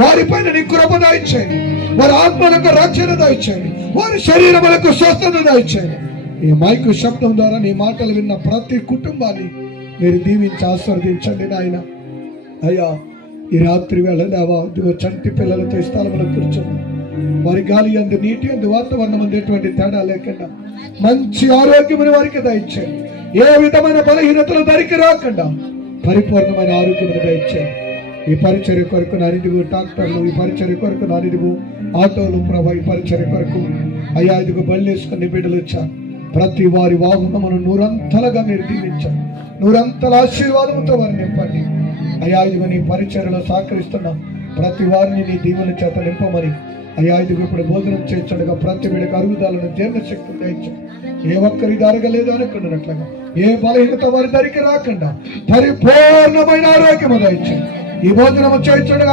వారిపైన నీ కృప దయచేయండి, వారి ఆత్మలకు రక్షణ దయచేయండి, వారి శరీరములకు స్వస్థత దయచేయండి. ఈ మైకు శబ్దం ద్వారా నీ మాటలు విన్న ప్రతి కుటుంబాన్ని మీరు దీవించి ఆశీర్వదించండి నాయన. అయ్యా, ఈ రాత్రి వేళ దేవా చంటి పిల్లలతో ఈ స్థలంలో కూర్చొని వారి గాలి అందు, నీటి అందు, వాతావరణం అందు ఎటువంటి తేడా లేకుండా మంచి ఆరోగ్యమైన వారికి దయచేయండి. ఏ విధమైన బలహీనతలు దరికి రాకుండా పరిపూర్ణమైన ఆరోగ్యం దయచేయండి. ఈ పరిచర్య కొరకు నానిదిగు డాక్టర్లు, ఈ పరిచర్య కొరకు నానిదిగు ఆటోలు ప్రభా, ఈ పరిచర్య కొరకు అయ్యా ఇదిగు బళ్ళు వేసుకుని బిడ్డలు వచ్చారు. ప్రతి వారి వాహనమును నూరంతలుగా మీరు దీవించండి, నూరంతల ఆశీర్వాదంతో వారిని నింపండి. అయ్యా ఇదిగో నీ పరిచర్యలో సహకరిస్తున్నాం ప్రతి వారిని నీ దీవెన చేత నింపమని అయ్యా ఇదిగో ఇప్పుడు భోజనం చేయించడుగా ప్రతి బిడ్డకు అరుగుదలను జీర్ణశక్తి దయచండి. ఏ ఒక్కరికి అరగలేదు అనుకున్నట్లుగా ఏ బలహీనత వారి దరికి రాకుండా పరిపూర్ణమైన ఆరోగ్యము దయచండి. ఈ భోజనము చేయించడుగా